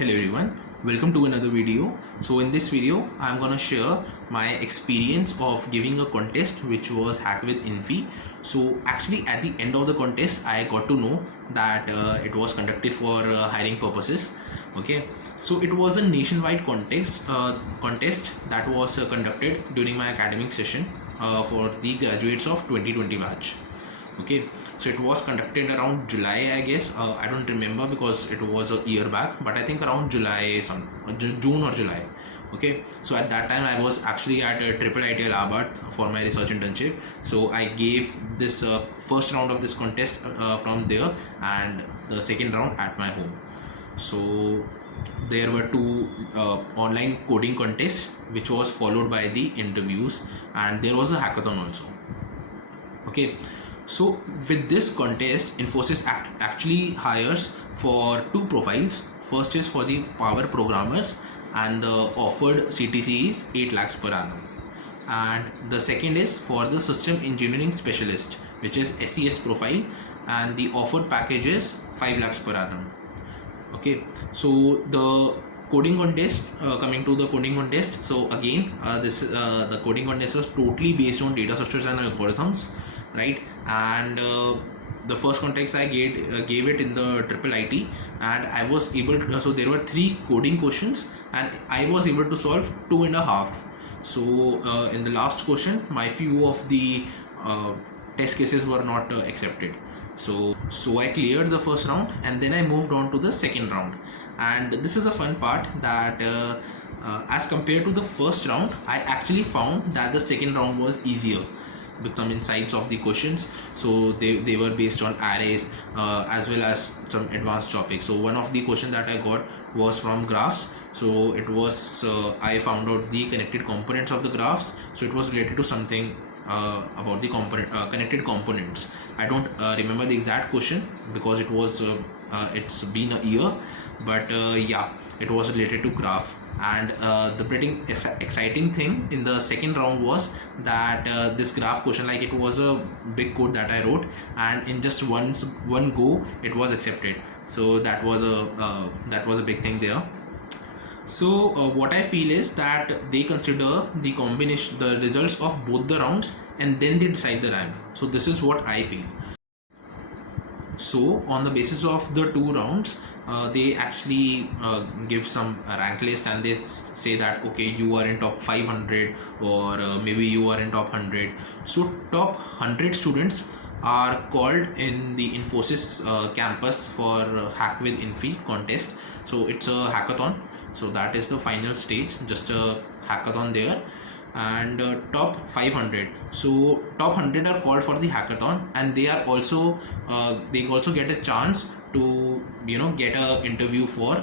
Hello everyone, welcome to another video. So in this video I'm gonna share my experience of giving a contest which was Hack with Infi. So actually at the end of the contest I got to know that it was conducted for hiring purposes. Okay, so it was a nationwide contest that was conducted during my academic session for the graduates of 2020 batch. Okay, so it was conducted around July, I guess. I don't remember because it was a year back, but I think around July, June or July. Okay, so at that time I was actually at Triple IT Allahabad for my research internship. So I gave this first round of this contest from there, and the second round at my home. So there were two online coding contests which was followed by the interviews, and there was a hackathon also. Okay, so with this contest Infosys actually hires for two profiles. First is for the power programmers, and the offered CTC is 8 lakhs per annum, and the second is for the system engineering specialist, which is SES profile, and the offered package is 5 lakhs per annum. Okay, so the coding contest, coming to the coding contest, so again the coding contest was totally based on data structures and algorithms, right? And the first context I gave it in the Triple IT, and I was able to, so there were 3 coding questions and I was able to solve 2.5. So in the last question my few of the test cases were not accepted. So I cleared the first round, and then I moved on to the second round. And this is a fun part that as compared to the first round, I actually found that the second round was easier with some insights of the questions. So they were based on arrays as well as some advanced topics. So one of the questions that I got was from graphs. So it was I found out the connected components of the graphs. So it was related to something about the connected components. I don't remember the exact question because it was it's been a year, but yeah, it was related to graph. And the pretty exciting thing in the second round was that this graph question, like, it was a big code that I wrote, and in just one go it was accepted. So that was a big thing there. So what I feel is that they consider the combination, the results of both the rounds, and then they decide the rank. So this is what I feel. So on the basis of the 2 rounds, they actually give some rank list, and they say that okay, you are in top 500, or maybe you are in top 100. So top 100 students are called in the Infosys campus for Hack with Infi contest. So it's a hackathon. So that is the final stage, just a hackathon there. And top 500, so top 100 are called for the hackathon, and they are also they also get a chance to get a interview for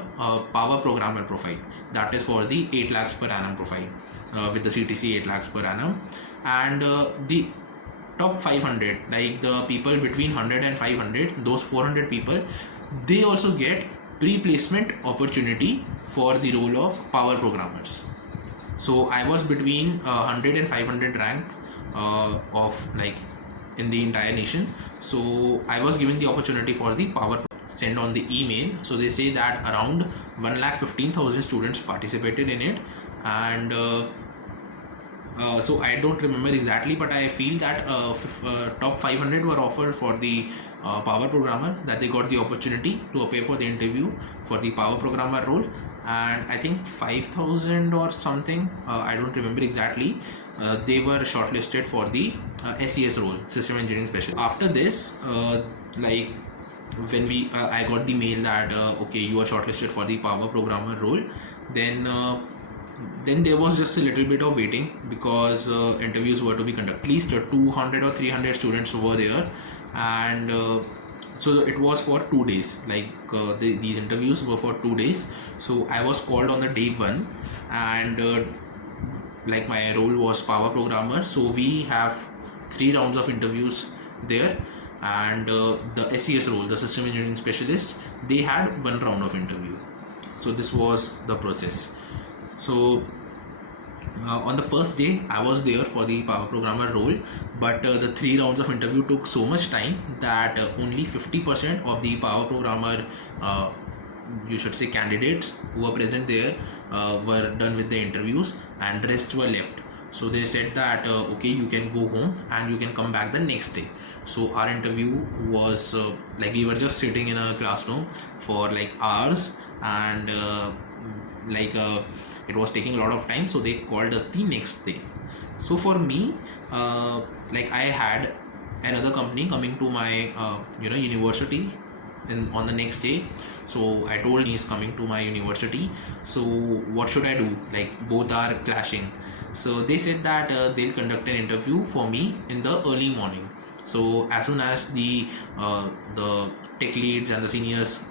power programmer profile, that is for the 8 lakhs per annum profile with the CTC 8 lakhs per annum. And the top 500, like the people between 100 and 500, those 400 people, they also get pre-placement opportunity for the role of power programmers. So I was between 100 and 500 rank of, like, in the entire nation. So I was given the opportunity for the power send on the email. So they say that around 1,15,000 students participated in it, and so I don't remember exactly, but I feel that top 500 were offered for the power programmer, that they got the opportunity to appear for the interview for the power programmer role. And I think 5,000 or something, I don't remember exactly, they were shortlisted for the SES role, system engineering specialist. After this, like, when I got the mail that okay, you are shortlisted for the power programmer role, then there was just a little bit of waiting, because interviews were to be conducted. At least 200 or 300 students were there, and so it was for 2 days, like these interviews were for 2 days. So I was called on the day 1, and like, my role was power programmer. So we have 3 rounds of interviews there, and the SES role, the system engineering specialist, they had 1 round of interview. So this was the process. So on the first day I was there for the power programmer role, but the 3 rounds of interview took so much time that only 50% of the power programmer you should say candidates who were present there were done with the interviews, and rest were left. So they said that okay, you can go home and you can come back the next day. So our interview was like we were just sitting in a classroom for like hours, and like it was taking a lot of time, so they called us the next day. So for me, like I had another company coming to my university on the next day. So I told he's coming to my university, so what should I do, like both are clashing. So they said that they'll conduct an interview for me in the early morning. So as soon as the tech leads and the seniors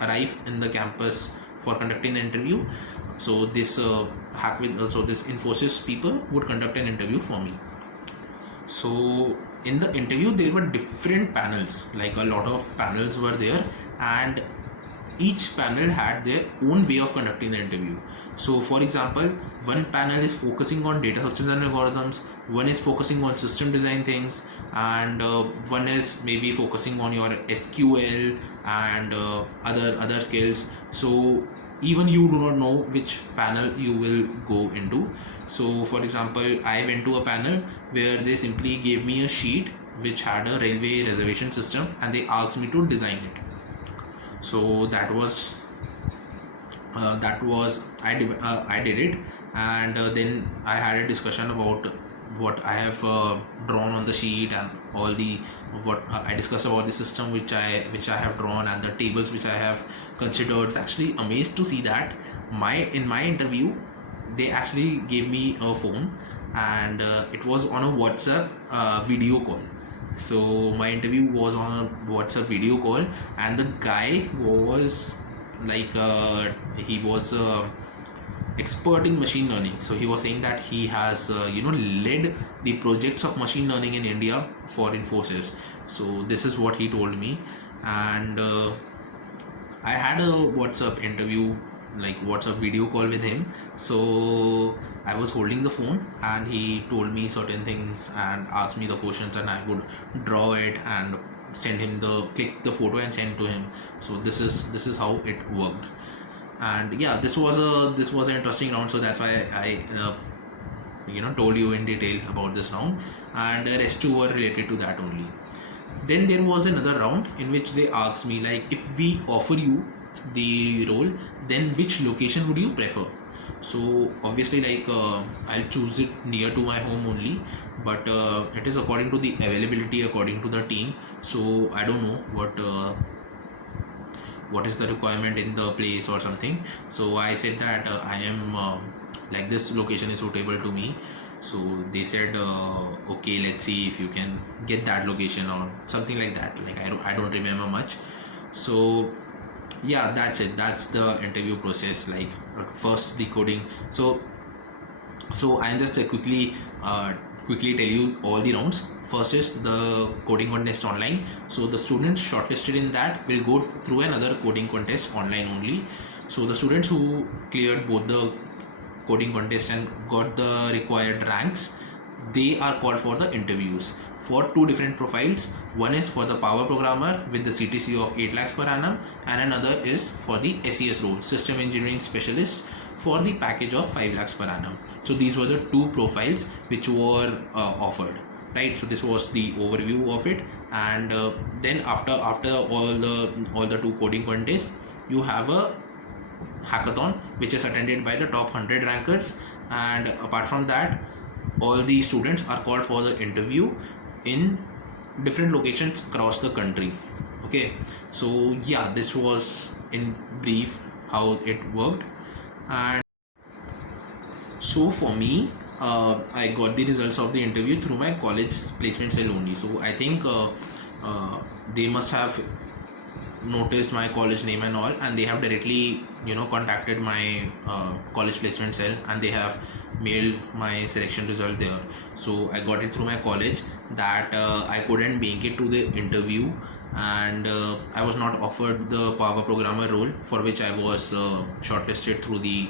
arrive in the campus for conducting the interview, so this so this Infosys people would conduct an interview for me. So in the interview there were different panels, like a lot of panels were there, and each panel had their own way of conducting the interview. So for example, one panel is focusing on data structures and algorithms, one is focusing on system design things, and one is maybe focusing on your SQL and other skills. So even you do not know which panel you will go into. So for example, I went to a panel where they simply gave me a sheet which had a railway reservation system, and they asked me to design it. So that was I did it, and then I had a discussion about what I have drawn on the sheet, and all the what I discussed about the system which I have drawn, and the tables which I have considered. Actually amazed to see that in my interview they actually gave me a phone, and it was on a WhatsApp video call. So my interview was on a WhatsApp video call, and the guy was like he was expert in machine learning. So he was saying that he has led the projects of machine learning in India for Infosys. So this is what he told me, and I had a WhatsApp interview, like WhatsApp video call with him. So I was holding the phone, and he told me certain things and asked me the questions, and I would draw it and send him click the photo and send to him. So this is how it worked. And yeah, this was an interesting round, so that's why I told you in detail about this round, and the rest two were related to that only. Then there was another round in which they asked me, like, if we offer you the role, then which location would you prefer? So obviously, like I'll choose it near to my home only, but it is according to the availability, according to the team. So I don't know what is the requirement in the place or something. So I said that I am like this location is suitable to me. So they said okay, let's see if you can get that location or something like that. Like I don't remember much. So yeah, that's it. That's the interview process. Like first the coding. So I'll just quickly tell you all the rounds. First is the coding contest online. So the students shortlisted in that will go through another coding contest online only. So the students who cleared both the coding contest and got the required ranks, they are called for the interviews for two different profiles. One is for the power programmer with the CTC of 8 lakhs per annum, and another is for the SES role, system engineering specialist, for the package of 5 lakhs per annum. So these were the two profiles which were offered, right? So this was the overview of it, and then after all the two coding contests, you have a hackathon which is attended by the top 100 rankers, and apart from that, all the students are called for the interview in different locations across the country. Okay, so yeah, this was in brief how it worked. And so for me, I got the results of the interview through my college placement cell only. So I think they must have noticed my college name and all, and they have directly contacted my college placement cell, and they have mailed my selection result there. So I got it through my college that I couldn't make it to the interview, and I was not offered the Power Programmer role for which I was shortlisted through the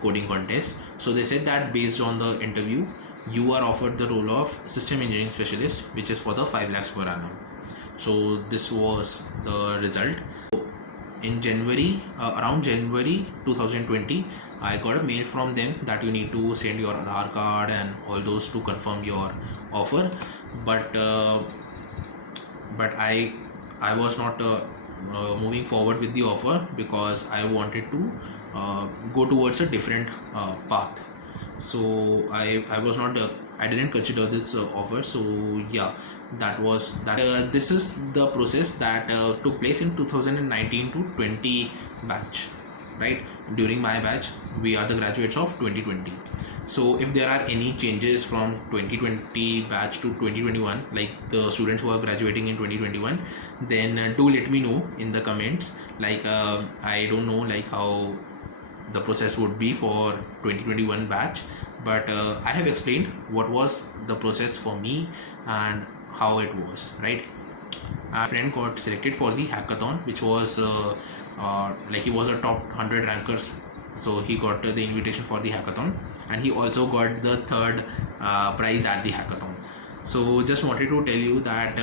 coding contest. So they said that based on the interview, you are offered the role of System Engineering Specialist, which is for the 5 lakhs per annum. So this was the result. in January, around January 2020, I got a mail from them that you need to send your Aadhaar card and all those to confirm your offer. But I was not moving forward with the offer because I wanted to go towards a different path. So I was not I didn't consider this offer. So yeah, that was that. This is the process that took place in 2019 to 20 batch, right? During my batch, we are the graduates of 2020. So if there are any changes from 2020 batch to 2021, like the students who are graduating in 2021, then do let me know in the comments. Like I don't know like how the process would be for 2021 batch, but I have explained what was the process for me and how it was, right? Our friend got selected for the hackathon, which was like he was a top 100 rankers, so he got the invitation for the hackathon, and he also got the third prize at the hackathon. So just wanted to tell you that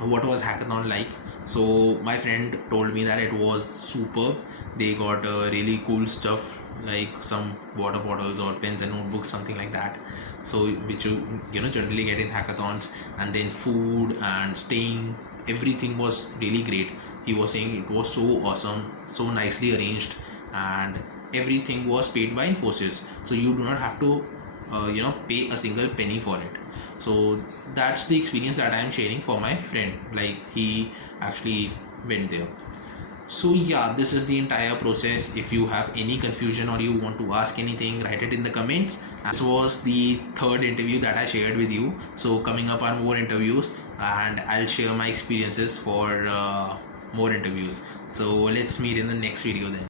what was hackathon like. So my friend told me that it was superb. They got really cool stuff like some water bottles or pens and notebooks, something like that, so which you know generally get in hackathons. And then food and staying, everything was really great. He was saying it was so awesome, so nicely arranged, and everything was paid by Infosys, so you do not have to pay a single penny for it. So that's the experience that I am sharing for my friend, like he actually went there. So yeah, this is the entire process. If you have any confusion or you want to ask anything, write it in the comments. This was the third interview that I shared with you. So coming up are more interviews, and I'll share my experiences for more interviews. So let's meet in the next video then.